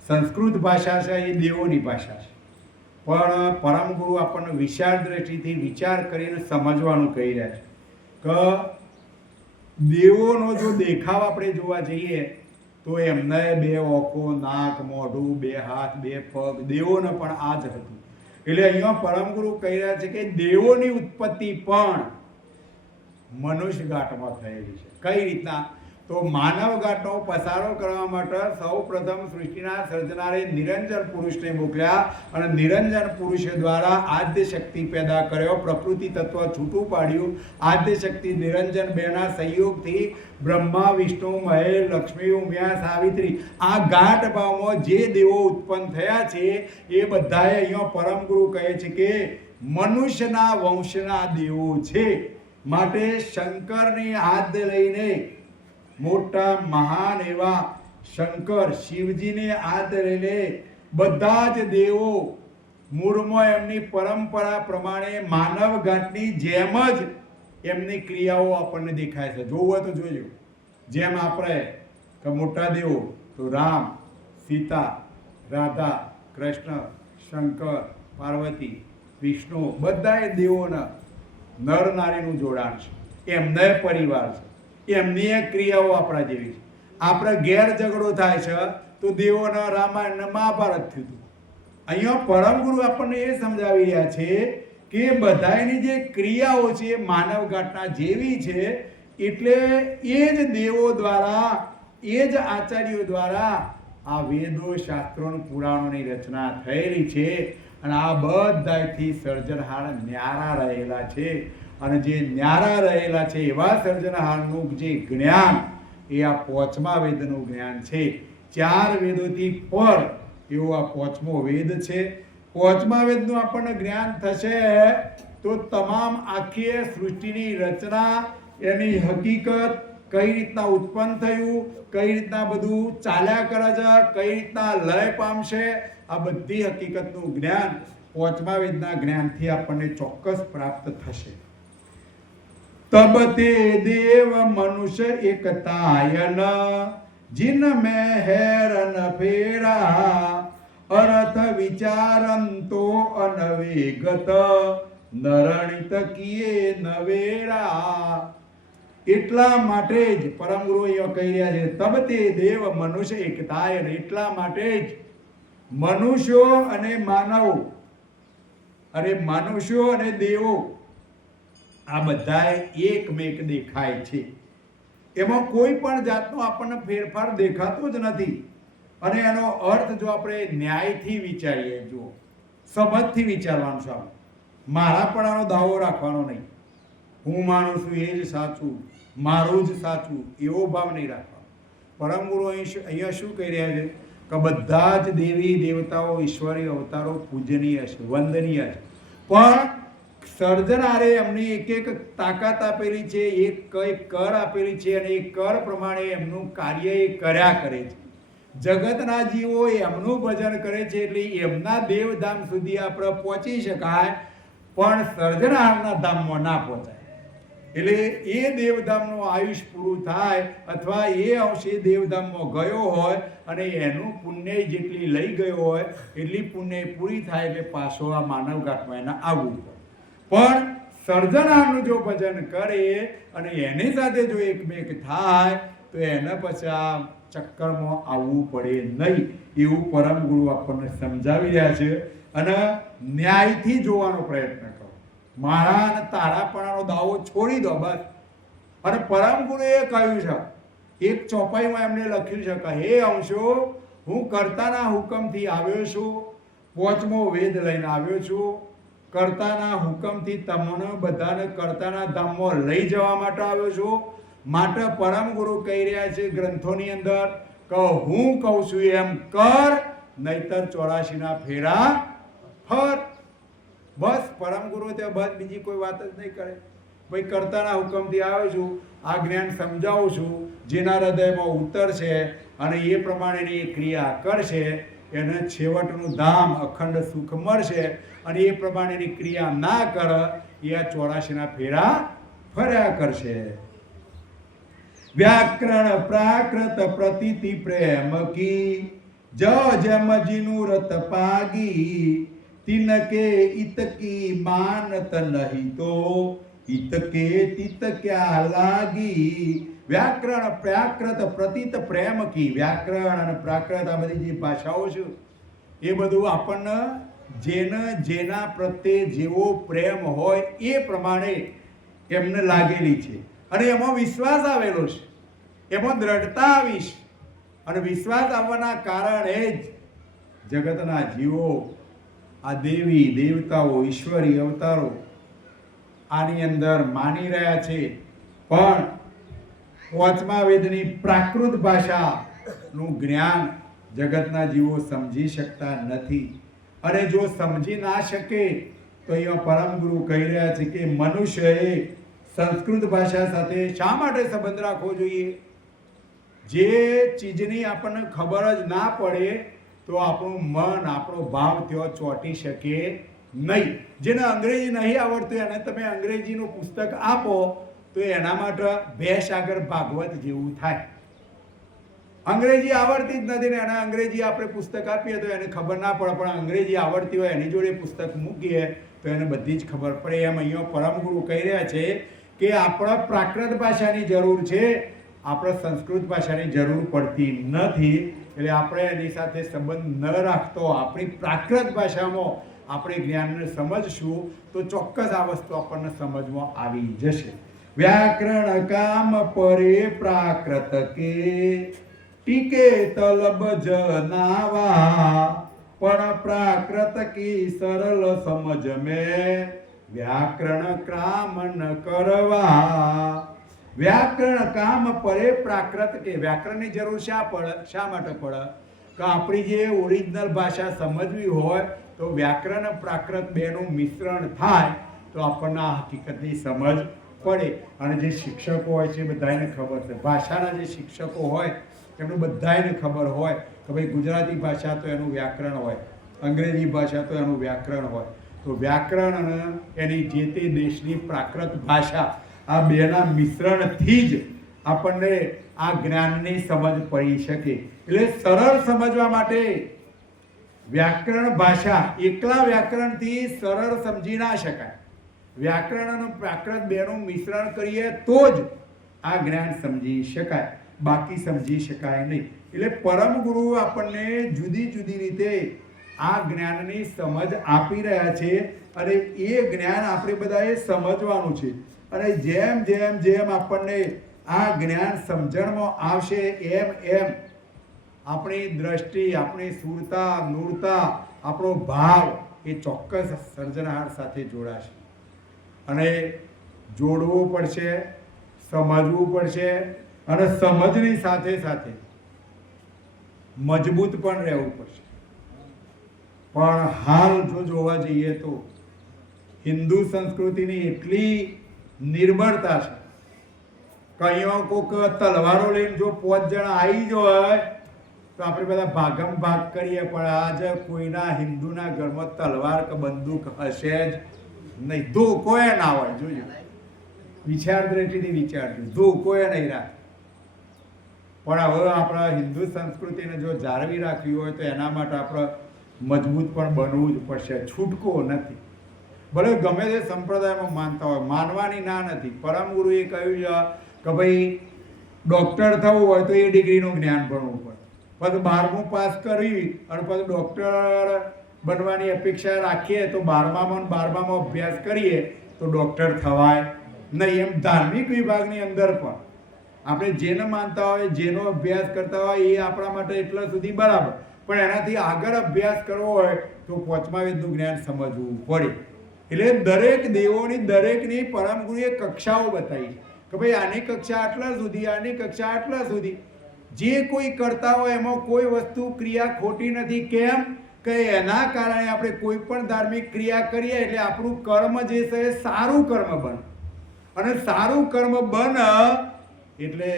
સંસ્કૃત ભાષા છે એ દેવોની ભાષા છે. પણ પરમ ગુરુ આપણને વિશાળ દ્રષ્ટિથી વિચાર કરીને સમજવાનું કહી રહ્યા છે કે દેવોનો જો દેખાવ આપણે જોવા જઈએ તો એમને 2 ઓખો, નાક, મોઢું, 2 હાથ, 2 પગ, દેવોને પણ આ જ હતું. એટલે અહીંયા પરમ ગુરુ કહી રહ્યા છે કે દેવોની ઉત્પત્તિ પણ મનુષ્ય ગાંઠમાં થયેલી છે. કઈ રીતના? તો માનવ ગાંઠનો પસારો કરવા માટે સૌ પ્રથમ સૃષ્ટિના સર્જનારે નિરંજન પુરુષને મોકલ્યા, અને નિરંજન પુરુષ દ્વારા આદ્ય શક્તિ પેદા કર્યો, પ્રકૃતિ તત્વ છૂટું પાડ્યું. આદ્ય શક્તિ નિરંજન બેના સહયોગથી બ્રહ્મા, વિષ્ણુ, મહેશ, લક્ષ્મી, ઉમિયા, સાવિત્રી આ ગાંઠ ભાવમાં જે દેવો ઉત્પન્ન થયા છે એ બધાએ અહીંયા પરમ ગુરુ કહે છે કે મનુષ્યના વંશના દેવો છે. માટે શંકરની હાથ લઈને મોટા મહાન એવા શંકર શિવજીને હાથ લઈને બધા જ દેવો મૂળમાં એમની પરંપરા પ્રમાણે માનવ ઘાટની જેમ જ એમની ક્રિયાઓ આપણને દેખાય છે. જોવું હોય તો જોજો. જેમ આપણે કે મોટા દેવો તો રામ, સીતા, રાધા, કૃષ્ણ, શંકર, પાર્વતી, વિષ્ણુ, બધાએ દેવોના નર નારીનું જોડાણ છે. એમનો પરિવાર છે. એમની ક્રિયાઓ આપણા જેવી છે. આપણે ઘેર ઝઘડો થાય છે તો દેવોના રામાયણ મહાભારત થયું. અહીંયા પરમગુરુ આપણને એ સમજાવી રહ્યા છે કે બધાની જે ક્રિયાઓ છે માનવ ઘાટના જેવી છે. એટલે એ જ દેવો દ્વારા, એ જ આચાર્યો દ્વારા આ વેદો, શાસ્ત્રો, પુરાણોની રચના થયેલી છે. અને આ બધાથી સર્જનહાર ન્યારા રહેલા છે. અને જે ન્યારા રહેલા છે એવા સર્જનહારનું જે જ્ઞાન એ આ 5મા વેદનું જ્ઞાન છે. 4 વેદોથી પર એવો આ 5મો વેદ છે. 5મા વેદનું આપણને જ્ઞાન થશે તો તમામ આખી સૃષ્ટિની રચના, એની હકીકત, કઈ રીતના ઉત્પન્ન થયું, કઈ રીતના બધું ચાલ્યા કરે છે, કઈ રીતના લય પામશે, આ બધી હકીકતનું જ્ઞાન 5મા વેદના જ્ઞાનથી આપણને ચોક્કસ પ્રાપ્ત થશે. તબ તે દેવ મનુષ્ય એકતાયન जिन में हैरन फेरा अर्थ विचारंतो अनवेगत नरणित किए नवेरा. એટલા માટે જ પરમ ગુરુ અહીંયા કહી રહ્યા છે તબ તે દેવ મનુષ્ય એકતાય. એટલા માટે જ મનુષ્યો અને માનવો, અરે મનુષ્યો અને દેવો આ બધા એકમેક દેખાય છે. એમાં કોઈ પણ જાતનો આપણને ફેરફાર દેખાતો જ નથી. અને એનો અર્થ જો આપણે ન્યાયથી વિચારીએ, જો સમજથી વિચારવાનું છે, મારાપણાનો દાવો રાખવાનો નહીં, હું માનું છું એ જ સાચું, મારું જ સાચું, એવો ભાવ નહીં રાખવાનો. પરમ ગુરુ અહીંયા શું કહી રહ્યા છે કે બધા જ દેવી દેવતાઓ, ઈશ્વરી અવતારો પૂજનીય છે, વંદનીય છે. પણ સર્જનારે એમની એક એક તાકાત આપેલી છે, એક કર આપેલી છે અને એ કર પ્રમાણે એમનું કાર્ય એ કર્યા કરે છે. જગતના જીવો એમનું ભજન કરે છે એટલે એમના દેવધામ સુધી આપણે પહોંચી શકાય, પણ સર્જનારના ધામમાં ના પહોંચાય. એટલે એ દેવધામનું આયુષ પૂરું થાય અથવા એ અંશે દેવધામમાં ગયો હોય અને એનું પુણ્ય જેટલી લઈ ગયો હોય એટલી પુણ્ય પૂરી થાય એટલે પાછો આ માનવ ઘાટમાં એને આવવું પડે. પણ સર્જનારનું જો ભજન કરે અને એની સાથે જો એકમેક થાય તો એને પછી આ ચક્કરમાં આવવું પડે નહીં. એવું પરમ ગુરુ આપણને સમજાવી રહ્યા છે. અને ન્યાયથી જોવાનો પ્રયત્ન કરો. મારા અને તારાપણાનો દાવો છોડી દો બસ. અને પરમ ગુરુએ કહ્યું છે, એક ચોપાઈમાં એમને લખ્યું છે કે હે અંશો, હું કર્તાના હુકમથી આવ્યો છું, 5મો વેદ લઈને આવ્યો છું. કર્તાના હુકમથી તમને બધાને કર્તાના ધામમાં લઈ જવા માટે આવ્યો છું. માટે પરમ ગુરુ કહી રહ્યા છે ગ્રંથોની અંદર કે હું કહું છું એમ કર, નહીતર 84ના ફેરા ફર. બસ પરમ ગુરુ ત્યાં બસ બીજી કોઈ વાત જ નહીં કરે. ભાઈ કર્તાના હુકમથી આવ્યો છું, આ જ્ઞાન સમજાવું છું, જેના હૃદયમાં ઉતરશે અને એ પ્રમાણેની એ ક્રિયા કરશે એને છેવટનું ધામ અખંડ સુખ મળશે. અને એ પ્રમાણેની ક્રિયા ના કરે એ આ 84ના ફેરા ફર્યા કરશે. વ્યાકરણ પ્રાકૃત પ્રતીતિ પ્રેમ કી જ જમ જીનું રત પાગી તિનકે ઇતકી માનત નહીં તો ઇતકે તિત ક્યા લાગી. વ્યાકરણ પ્રાકૃત પ્રતીત પ્રેમ કી. વ્યાકરણ અને પ્રાકૃત આ બધી જે ભાષાઓ છે એ બધું આપણને જેના પ્રત્યે જેવો પ્રેમ હોય એ પ્રમાણે એમને લાગેલી છે. અને એમાં વિશ્વાસ આવેલો છે, એમાં દ્રઢતા આવી છે. અને વિશ્વાસ આવવાના કારણે જ જગતના જીવો, આ દેવી દેવતાઓ, ઈશ્વરી અવતારો આની અંદર માની રહ્યા છે. પણ 5મા વેદની પ્રાકૃત ભાષાનું જ્ઞાન જગતના જીવો સમજી શકતા નથી. અને જો સમજી ના શકે તો અહીંયા પરમ ગુરુ કહી રહ્યા છે કે મનુષ્યએ સંસ્કૃત ભાષા સાથે શા માટે સંબંધ રાખવો જોઈએ? જે ચીજની આપણને ખબર જ ના પડે તો આપણું મન, આપણો ભાવ ત્યાં ચોંટી શકે નહીં. જેને અંગ્રેજી નહીં આવડતું એને તમે અંગ્રેજીનું પુસ્તક આપો તો એના માટે ભેંસ આગળ ભાગવત જેવું થાય. અંગ્રેજી આવડતી જ નથી ને એને અંગ્રેજી આપણે પુસ્તક આપીએ તો એને ખબર ના પડે, પણ અંગ્રેજી આવડતી હોય એની જોડે પુસ્તક મૂકીએ તો એને બધી જ ખબર પડે. એમ અહીંયા પરમ ગુરુ કહી રહ્યા છે કે આપણા પ્રાકૃત ભાષાની જરૂર છે, આપણે સંસ્કૃત ભાષાની જરૂર પડતી નથી. એટલે આપણે એની સાથે સંબંધ ન રાખતો આપણી પ્રાકૃત ભાષામાં આપણે જ્ઞાનને સમજશું તો ચોક્કસ આ વસ્તુ આપણને સમજમાં આવી જશે. વ્યાકરણ કામ પરે પ્રાકૃત કે ટીકે તલબ જનાવા પણ પ્રાકૃત કી સરળ સમજ મેં વ્યાકરણ કામ ન કરવા. વ્યાકરણ કામ પરે પ્રાકૃત કે વ્યાકરણની જરૂર શા માટે પડે? કે આપણી જે ઓરિજિનલ ભાષા સમજવી હોય તો વ્યાકરણ અને પ્રાકૃત બેનું મિશ્રણ થાય તો આપણને આ હકીકતની સમજ પડે. અને જે શિક્ષકો હોય છે બધાને ખબર છે, ભાષાના જે શિક્ષકો હોય એમનું બધાને ખબર હોય કે ભાઈ ગુજરાતી ભાષા તો એનું વ્યાકરણ હોય, અંગ્રેજી ભાષા તો એનું વ્યાકરણ હોય. તો વ્યાકરણ અને એની જે તે દેશની પ્રાકૃત ભાષા આ બેના મિશ્રણથી જ આપણને આ જ્ઞાનની સમજ પડી શકે. એટલે સરળ સમજવા માટે વ્યાકરણ ભાષા એકલા વ્યાકરણથી સરળ સમજી ના શકાય. વ્યાકરણ અને પ્રાકૃત બેનું મિશ્રણ કરીએ તો જ આ જ્ઞાન સમજી શકાય, બાકી સમજી શકાય નહીં. એટલે પરમ ગુરુ આપણને જુદી જુદી રીતે આ જ્ઞાનની સમજ આપી રહ્યા છે અને એ જ્ઞાન આપણે બધાએ સમજવાનું છે. અને જેમ જેમ જેમ આપણને આ જ્ઞાન સમજણમાં આવશે એમ એમ આપણી દ્રષ્ટિ, આપણી સુરતા, નૂરતા, આપણો ભાવ એ ચોક્કસ સર્જનહાર સાથે જોડાશે. અને જોડવું પડશે, સમજવું પડશે અને સમજની સાથે સાથે મજબૂત પણ રહેવું પડશે. પણ હાલ જો જોવા જઈએ તો હિન્દુ સંસ્કૃતિની એટલી નિર્બળતા છે કે અહીંયા કોઈક તલવારો લઈને જો 5 જણા આવી જાય તો આપણે બધા ભાગમ ભાગ કરીએ, પણ આજે કોઈના હિન્દુના ઘરમાં તલવાર કે બંદૂક હશે જ નહીં. ધોકોએ ના હોય. જોજો વિચારદ્રષ્ટિથી વિચારજો, ધોકોએ નહીં રાખે. પણ હવે આપણા હિન્દુ સંસ્કૃતિને જો જાળવી રાખવી હોય તો એના માટે આપણે મજબૂત પણ બનવું જ પડશે, છૂટકો નથી. ભલે ગમે તે સંપ્રદાયમાં માનતા હોય, માનવાની ના નથી. પરમ ગુરુએ કહ્યું છે કે ભાઈ ડૉક્ટર થવું હોય તો એ ડિગ્રીનું જ્ઞાન ભણવું પડે, પછી 12મું પાસ કરવી અને પછી ડૉક્ટર બનવાની અપેક્ષા રાખીએ તો 12માં અભ્યાસ કરીએ તો ડૉક્ટર થવાય નહીં. એમ ધાર્મિક વિભાગની અંદર પણ આપણે જેને માનતા હોય, જેનો અભ્યાસ કરતા હોય એ આપણા માટે એટલા સુધી બરાબર, પણ એનાથી આગળ અભ્યાસ કરવો હોય તો 5મા વેદનું જ્ઞાન સમજવું પડે. એટલે દરેક દેવોની, દરેકની પરમ ગુરુએ કક્ષાઓ બતાવી કે ભાઈ આની કક્ષા આટલા સુધી, આની કક્ષા આટલા સુધી. જે કોઈ કરતા હોય એમાં કોઈ વસ્તુ ક્રિયા ખોટી નથી. કેમ કે એના કારણે આપણે કોઈ પણ ધાર્મિક ક્રિયા કરીએ એટલે આપણું કર્મ જે છે એ સારું કર્મ બને, અને સારું કર્મ બને એટલે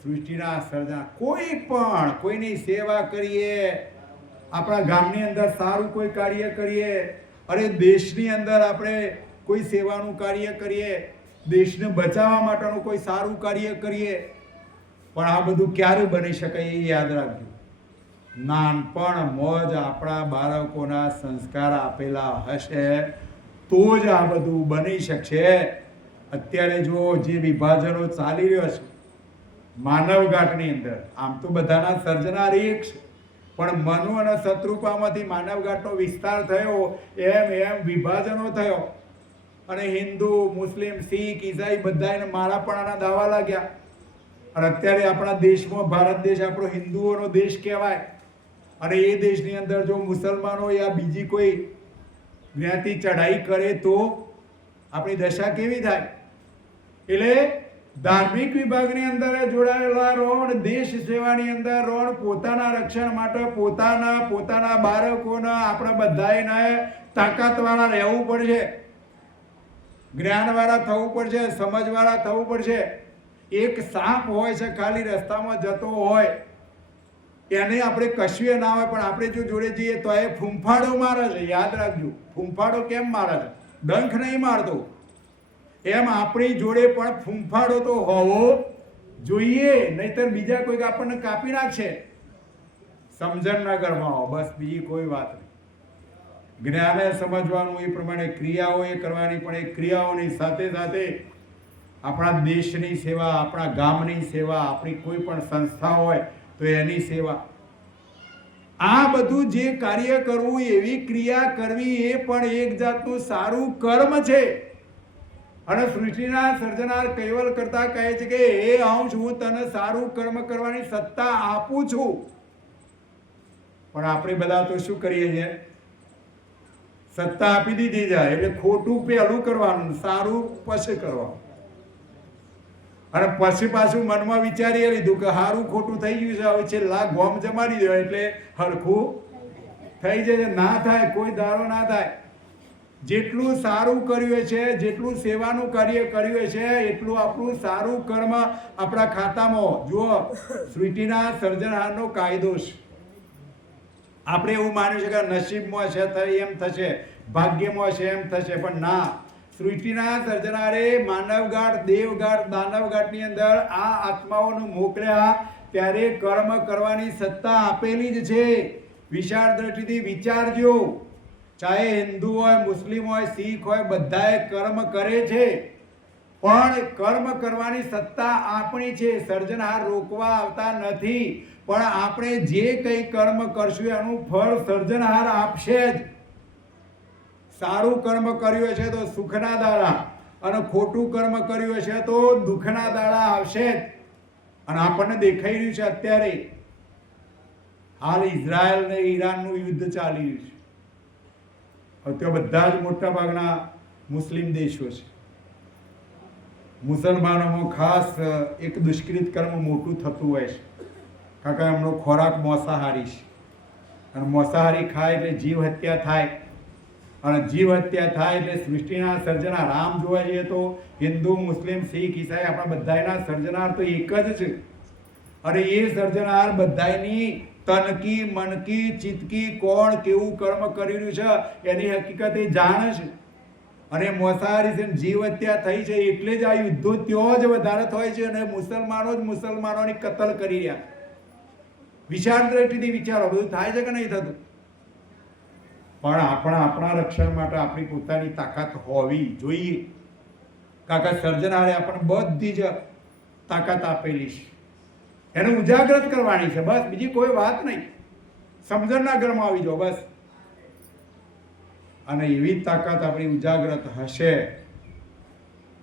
સૃષ્ટિના સર્જન, કોઈ પણ કોઈની સેવા કરીએ, આપણા ગામની અંદર સારું કોઈ કાર્ય કરીએ, અરે દેશની અંદર આપણે કોઈ સેવાનું કાર્ય કરીએ, દેશને બચાવવા માટેનું કોઈ સારું કાર્ય કરીએ, પણ આ બધું ક્યારે બની શકે એ યાદ રાખજો. નાનપણ મોજ આપણા બાળકોના સંસ્કાર આપેલા હશે તો જ આ બધું બની શકશે. અત્યારે જો જે વિભાજનો ચાલી રહ્યો છે માનવઘાટની અંદર, આમ તો બધાના સર્જનાર એક છે, પણ મનુ અને શત્રુપામાંથી માનવઘાટનો વિસ્તાર થયો એમ એમ વિભાજનો થયો અને હિન્દુ, મુસ્લિમ, શીખ, ઈસાઈ બધાને મારાપણાના દાવા લાગ્યા. અને અત્યારે આપણા દેશમાં, ભારત દેશ આપણો હિન્દુઓનો દેશ કહેવાય, અને એ દેશની અંદર જો મુસલમાનો યા બીજી કોઈ જ્ઞાતિ ચઢાઈ કરે તો આપણી દશા કેવી થાય? એટલે ધાર્મિક વિભાગની અંદર જોડાયેલા રોણ, દેશ સેવાની અંદર રોણ, પોતાના રક્ષણ માટે પોતાના બાળકોના, આપણા બધાને તાકાતવાળા રહેવું પડશે, જ્ઞાનવાળા થવું પડશે, સમજવાળા થવું પડશે. એક સાપ હોય છે ખાલી રસ્તામાં જતો હોય, એને આપણે કશું ના હોય, પણ આપણે જો જોડે જઈએ તો એ ફૂંફાડો મારે છે. યાદ રાખજો, ફૂંફાડો કેમ મારે છે? ડંખ નહીં મારતો. એમ આપણી જોડે પણ ફૂંફાડો તો હોવો જોઈએ, નહીતર બીજા કોઈક આપણને કાપી નાખશે. સમજણના ઘરમાં આવો, બસ બીજી કોઈ વાત નહીં. જ્ઞાને સમજવાનું, એ પ્રમાણે ક્રિયાઓ એ કરવાની, પણ એ ક્રિયાઓની સાથે સાથે આપણા દેશની સેવા, આપણા ગામની સેવા, આપણી કોઈ પણ સંસ્થા હોય તો એની સેવા, આ બધું જે કાર્ય કરવું, એવી ક્રિયા કરવી, એ પણ એક જાતનું સારું કર્મ છે. અને સૃષ્ટિના સર્જનાર કૈવલ કરતા કહે છે કે હે અંશ, હું તને સારું કર્મ કરવાની સત્તા આપું છું. પણ આપણે બધા તો શું કરીએ છીએ? સત્તા આપી દીધી જાય એટલે ખોટું પહેલું કરવાનું, સારું પછી કરવાનું. અને પછી પાછું મનમાં વિચારી લીધું કે સારું ખોટું થઈ ગયું છે, હવે છેલ્લા ગોમ જમાડી દેવાય એટલે હરખું થઈ જાય. ના થાય, કોઈ દારો ના થાય. જેટલું સારું કર્યું છે, જેટલું સેવાનું કાર્ય કર્યું છે, એટલું આપણું સારું કર્મ આપણા ખાતામાં. જુઓ, સૃષ્ટિના સર્જનહારનો કાયદો છે. આપણે એવું માન્યું છે કે નસીબમાં છે એમ થશે, ભાગ્યમાં છે એમ થશે, પણ ના. સૃષ્ટિના સર્જનારે માનવગાટ, દેવગાટ, દાનવગાટની અંદર આ આત્માઓને મોકલ્યા ત્યારે કર્મ કરવાની સત્તા આપેલી જ છે. વિશાળ દ્રષ્ટિથી વિચારજો. ચાહે હિન્દુ હોય, મુસ્લિમ હોય, શીખ હોય, બધાએ કર્મ કરે છે, પણ કર્મ કરવાની સત્તા આપણી છે. સર્જનહાર રોકવા આવતા નથી, પણ આપણે જે કંઈ કર્મ કરશું એનું ફળ સર્જનહાર આપશે જ. સારું કર્મ કર્યું છે તો સુખના દાડા, અને ખોટું કર્મ કર્યું છે તો દુઃખના દાડા આવશે જ. અને આપણને દેખાઈ રહ્યું છે અત્યારે હાલ ઇઝરાયલ ને ઈરાનનું યુદ્ધ ચાલી રહ્યું છે. અત્યારે બધા જ મોટા ભાગના મુસ્લિમ દેશો છે. મુસલમાનોમાં ખાસ એક દુષ્કૃત કર્મ મોટું થતું હોય છે, કારણ કે એમનો ખોરાક માંસાહારી છે, અને માંસાહારી ખાય એટલે જીવ હત્યા થાય, અને જીવ હત્યા થાય એટલે સૃષ્ટિના સર્જનાર રામ જોવા જઈએ તો હિન્દુ, મુસ્લિમ, શીખ, ઈસાઈ આપણા બધાના સર્જનાર તો એક જ છે. અને એ સર્જનાર બધાની તનકી, મનકી, ચિતકી, કોણ કેવું કર્મ કરી રહ્યું છે એની હકીકત એ જાણે છે. અને માંસાહારી છે, જીવ હત્યા થઈ છે, એટલે જ આ યુદ્ધો ત્યાં જ વધારે થાય છે, અને મુસલમાનો જ મુસલમાનોની કતલ કરી રહ્યા. વિચાર દ્રષ્ટિથી વિચારો, બધું થાય છે કે નહીં થતું? પણ આપણા રક્ષણ માટે આપણી પોતાની તાકાત હોવી જોઈએ. કારણ કે સર્જનારે આપણને બધી જ તાકાત આપેલી છે, એને ઉજાગૃત કરવાની છે, બસ બીજી કોઈ વાત નહીં. સમજણના ઘરમાં આવી જાઓ બસ. અને એવી તાકાત આપણી ઉજાગૃત હશે,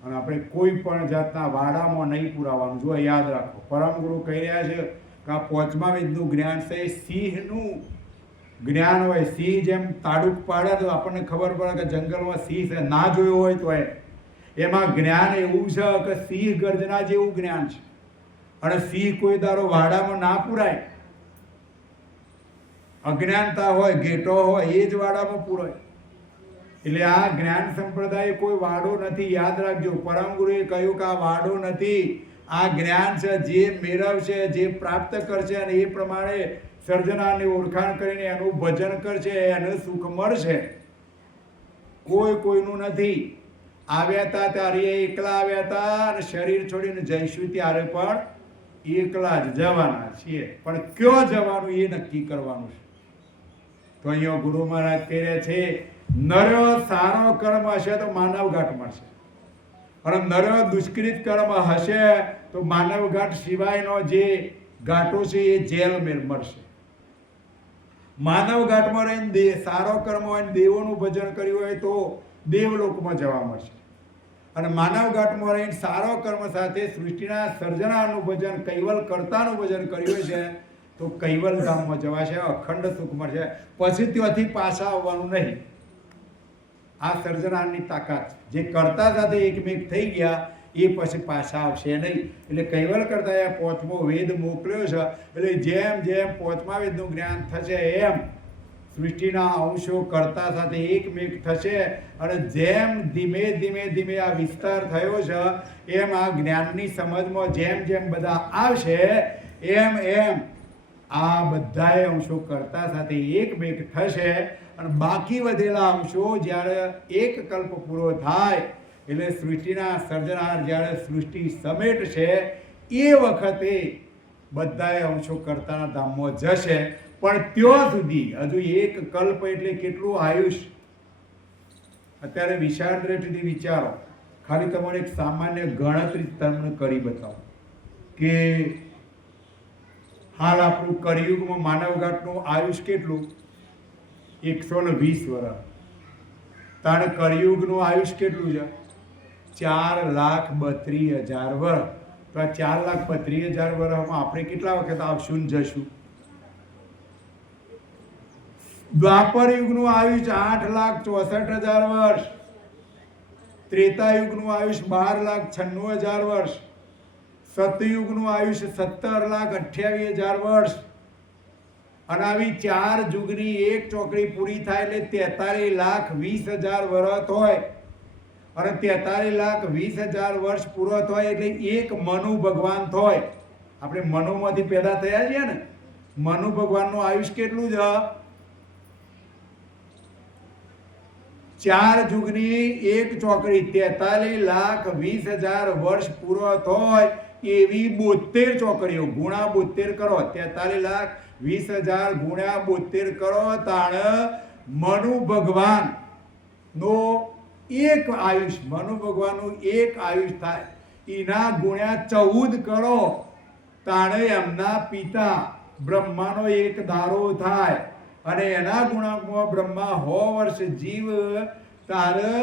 અને આપણે કોઈ પણ જાતના વાડામાં નહીં પુરાવાનું. જો યાદ રાખો, પરમ ગુરુ કહી રહ્યા છે કે આ 5મા વેદનું જ્ઞાન છે, સિંહનું જ્ઞાન હોય. સિંહ જેમ તાડુક પાડે તો આપણને ખબર પડે કે જંગલમાં સિંહ છે, ના જોયો હોય તો એમાં જ્ઞાન એવું છે કે સિંહ ગર્જના જેવું જ્ઞાન છે. અને સિંહ કોઈ દારો વાડામાં ના પુરાય. અજ્ઞાનતા હોય, ઘેટો હોય, એ જ વાડામાં પુરાય. એટલે આ જ્ઞાન સંપ્રદાય કોઈ વાડો નથી. યાદ રાખજો, પરમ ગુરુએ કહ્યું કે આ વાડો નથી, આ જ્ઞાન છે. જે મેળવશે, જે પ્રાપ્ત કરશે, અને એ પ્રમાણે સર્જનારની ઓળખાણ કરીને એનું ભજન કરશે, એને સુખ મળશે. કોઈ કોઈનું નથી. આવ્યા હતા ત્યારે એકલા આવ્યા હતા, અને શરીર છોડીને જઈશું ત્યારે પણ એકલા જ જવાના છીએ. પણ ક્યાં જવાનું એ નક્કી કરવાનું છે. તો અહીંયા ગુરુ મહારાજ કહે છે, નરો સારો કર્મ હશે તો માનવઘાટ મળશે, અને નરો દુષ્કૃત કર્મ હશે તો માનવઘાટ સિવાયનો જે ઘાટો છે એ જેલ મળશે. માનવઘાટમાં રહીને સારો કર્મ હોય, દેવોનું ભજન કર્યું હોય તો દેવલોકમાં જવા મળશે. અને માનવઘાટમાં રહીને સારો કર્મ સાથે સૃષ્ટિના સર્જનાનું ભજન, કૈવલ કર્તાનું ભજન કર્યું છે તો કૈવલ ધામમાં જવાશે, અખંડ સુખ મળશે. પછી ત્યાંથી પાછા આવવાનું નહીં. આ સર્જનારની તાકાત, જે કર્તા સાથે એકમેક થઈ ગયા એ પછી પાછા આવશે નહીં. એટલે કૈવલ કરતા એ 5મો વેદ મોકલ્યો છે. એટલે જેમ જેમ 5મા વેદનું જ્ઞાન થશે એમ સૃષ્ટિના અંશો કરતા સાથે એકમેક થશે અને જેમ ધીમે ધીમે ધીમે આ વિસ્તાર થયો છે એમ આ જ્ઞાનની સમજમાં જેમ જેમ બધા આવશે એમ એમ આ બધાય અંશો કરતા સાથે એકમેક થશે અને બાકી વધેલા અંશો જ્યારે એક કલ્પ પૂરો થાય એટલે સૃષ્ટિના સર્જનહાર જ્યારે સૃષ્ટિ સમેટશે એ વખતે બધાય અંશો કરતાના ધામમાં જશે. પણ ત્યાં સુધી હજુ એક કલ્પ એટલે કેટલું આયુષ? અત્યારે વિશાળ દ્રષ્ટિથી વિચારો. ખાલી તમારે એક સામાન્ય ગણતરી તમને કરી બતાવો કે હાલ આપણું કળિયુગમાં માનવઘાટનું આયુષ કેટલું? 120 વર્ષ. તાણે કળિયુગનું આયુષ કેટલું છે? 4,32,000 વર્ષ. તો આ 4,32,000 વર્ષમાં આપણે કેટલા વખત આવશું ને જશું? દ્વાપર યુગનું આયુષ 8,64,000 વર્ષ. ત્રેતાયુગનું આયુષ 12,96,000 વર્ષ. સતયુગનું આયુષ 17,28,000 વર્ષ. અને આવી 4 યુગની એક ચોકડી પૂરી થાય એટલે 43,20,000 વર્ષ હોય. અને 43,20,000 વર્ષ પૂરો થાય એટલે એક મનુ ભગવાન થાય. આપણે મનુમાંથી પેદા થયા છીએ ને, મનુ ભગવાનનું આયુષ કેટલું છે? 4 યુગની એક ચોકડી 43,20,000 વર્ષ પૂરો થાય એવી 72 ચોકડીઓ ગુણા 72 કરો. 43,20,000 ગુણ્યા 72 કરો તાણ મનુ ભગવાન નો એક આયુષ, મનુ ભગવાનનું એક આયુષ થાય. એના ગુણ્યા 14 કરો તાણે એમના પિતા બ્રહ્માનો એક ધારો થાય. અને એના ગુણાંકમાં બ્રહ્મા 100 વર્ષ જીવ તારે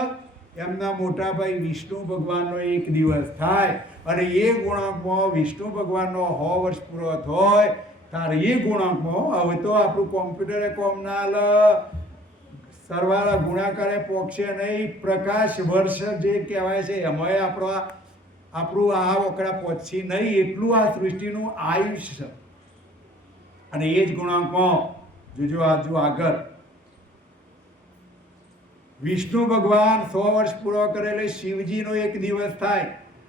એમના મોટા ભાઈ વિષ્ણુ ભગવાનનો એક દિવસ થાય. અને એ ગુણાંકમાં વિષ્ણુ ભગવાનનો 100 વર્ષ પૂરો થાય તારે એ ગુણાંકમાં હવે તો આપણું કોમ્પ્યુટરે કોમ ના લ સરવાળા ગુણાકારે પોક્ષે નહીં. પ્રકાશ વર્ષ જે કહેવાય છે એમાંય આપણું આ વકડા પહોંચી નહીં એટલું આ સૃષ્ટિનું આયુષ છે. અને એ જ ગુણાંકમાં જોજો આજુ આગળ વિષ્ણુ ભગવાન 100 વર્ષ પૂરો કરે એટલે શિવજીનો એક દિવસ થાય.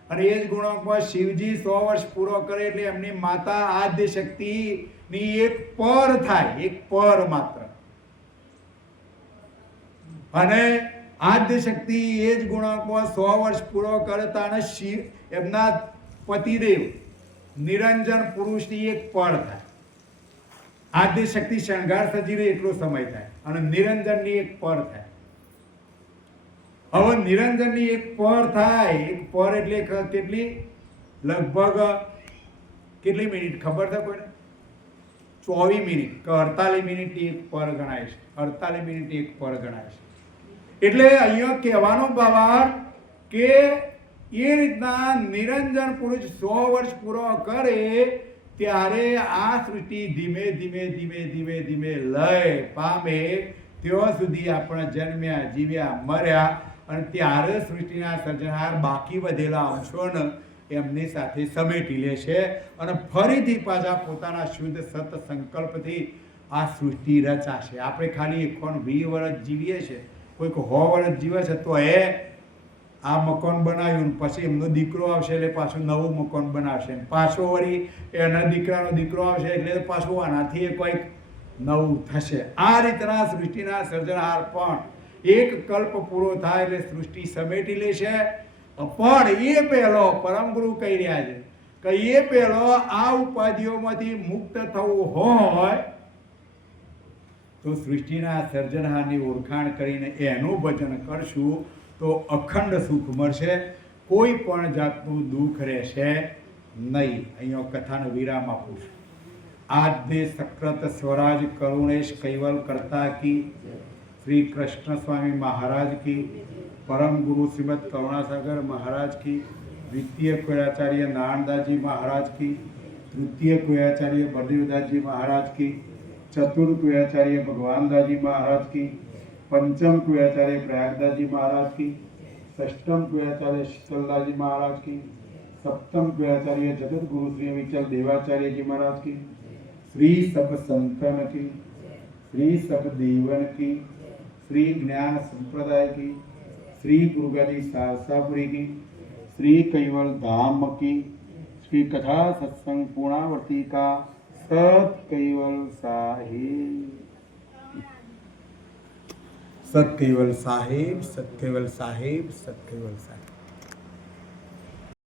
અને એ જ ગુણાંકમાં શિવજી 100 વર્ષ પૂરો કરે એટલે એમની માતા આદ્ય શક્તિની એક પર થાય, એક પર માત્ર. અને આદ્ય શક્તિ એ જ ગુણાંકમાં 100 વર્ષ પૂરો કરતા અને શિવ એમના પતિદેવ નિરંજન પુરુષની એક પર થાય. આદ્ય શક્તિ શણગાર સજી રહે એટલો સમય થાય અને નિરંજનની એક પર થાય. હવે નિરંજનની એક પર થાય, એક પર એટલે કેટલી? લગભગ કેટલી મિનિટ ખબર છે કોઈને? 24 મિનિટ કે 48 મિનિટ એક પર ગણાય છે. 48 મિનિટ એક પર ગણાય છે. એટલે અહીંયા કહેવાનો ભાવાર્થ કે એ રીતના નિરંજન પુરુષ 100 વર્ષ પૂરો કરે ત્યારે આ સૃષ્ટિ ધીમે ધીમે ધીમે ધીમે ધીમે લય પામે ત્યાં સુધી આપણે જન્મ્યા, જીવ્યા, મર્યા. અને ત્યારે સૃષ્ટિના સર્જનહાર બાકી વધેલા અંશોને એમની સાથે સમેટી લે છે અને ફરીથી પાછા પોતાના શુદ્ધ સત સંકલ્પથી આ સૃષ્ટિ રચાશે. આપણે ખાલી 20 વર્ષ જીવીએ છીએ, કોઈક 100 વર્ષ જીવે છે તો એ આ મકાન બનાવ્યું, પછી એમનો દીકરો આવશે એટલે પાછું નવું મકાન બનાવશે, પાછો વળી એના દીકરાનો દીકરો આવશે એટલે પાછું આનાથી કોઈક નવું થશે. આ રીતના સૃષ્ટિના સર્જનહાર પણ એક કલ્પ પૂરો થાય એટલે સૃષ્ટિ સમેટી લેશે. પણ એ પહેલો પરમ ગુરુ કહી રહ્યા છે કે એ પહેલો આ ઉપાધિઓમાંથી મુક્ત થવું હોય તો સૃષ્ટિના સર્જનહારની ઓળખાણ કરીને એનું ભજન કરશું તો અખંડ સુખ મળશે, કોઈ પણ જાતનું દુઃખ રહેશે નહીં. અહીંયા કથાનો વિરામ આપું છું. આદ્ય સક્રત સ્વરાજ કરુણેશ કૈવલ કરતા કી, શ્રી કૃષ્ણ સ્વામી महाराज की, परम गुरु श्रीमद करुणासागर महाराज की, द्वितीय कुयाचार्य नारायणदास जी महाराज की, तृतीय कुयाचार्य बलदेवदास जी महाराज की, चतुर्थ कुयाचार्य भगवानदास जी महाराज की, पंचम कुयाचार्य प्रयागदास जी महाराज की, षष्टम कुयाचार्य शीतलदास जी महाराज की, सप्तम कुयाचार्य जगत गुरु श्री विचल देवाचार्य जी महाराज की, श्री सब संतन की, श्री सबदेवन की, श्री ज्ञान संप्रदाय की, श्री गुरुगादी सारसापुरी की, श्री कैवल धाम की, श्री कथा सत्संग पूर्णावर्ती का सत कैवल साहिब, सत कैवल साहिब, सत कैवल साहिब, सत कैवल साहिब।